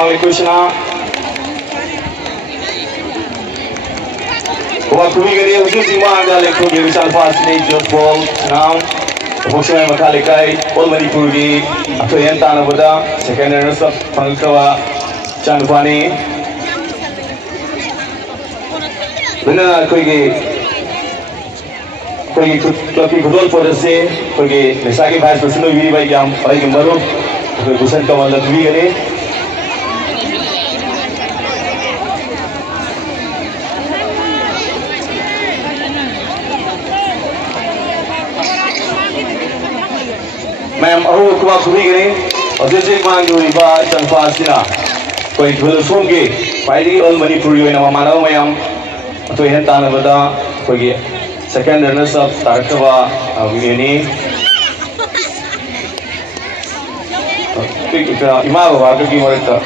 Krishna Wakumi gari usul sima anga lekho ge Vishal Fasni Jodhpur now Bhukshay Makhalikai All Manipur gi Athoyan Tanabada second runners up Pangkawa Chanpani Bina koi ge club ki khudol podase koi ge Nesagi Vice President vi bhai yam bhai ge maru koi Bhushan Kamal Lakvi gare Ma'am, ahu kuma suri gani, aje mangi uri ba Chanpasina, koi dhul somge, paidi all Manipur yo nama mana mayam, atau yang tanah benda, koi second runners up Tarakwa ini, kita imam bawa ke mereka.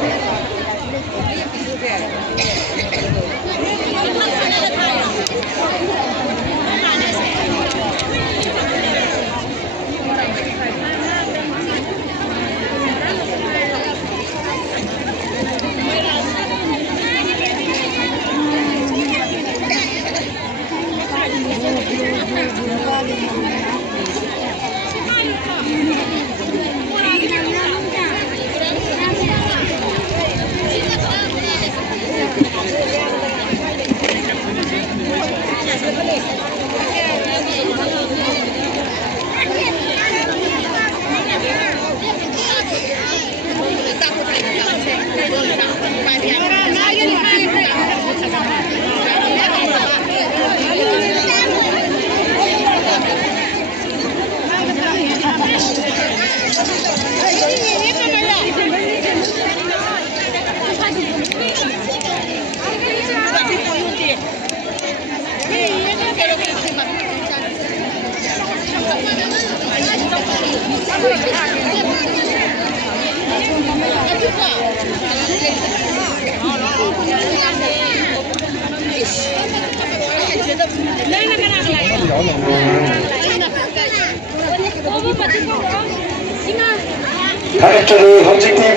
Director Objective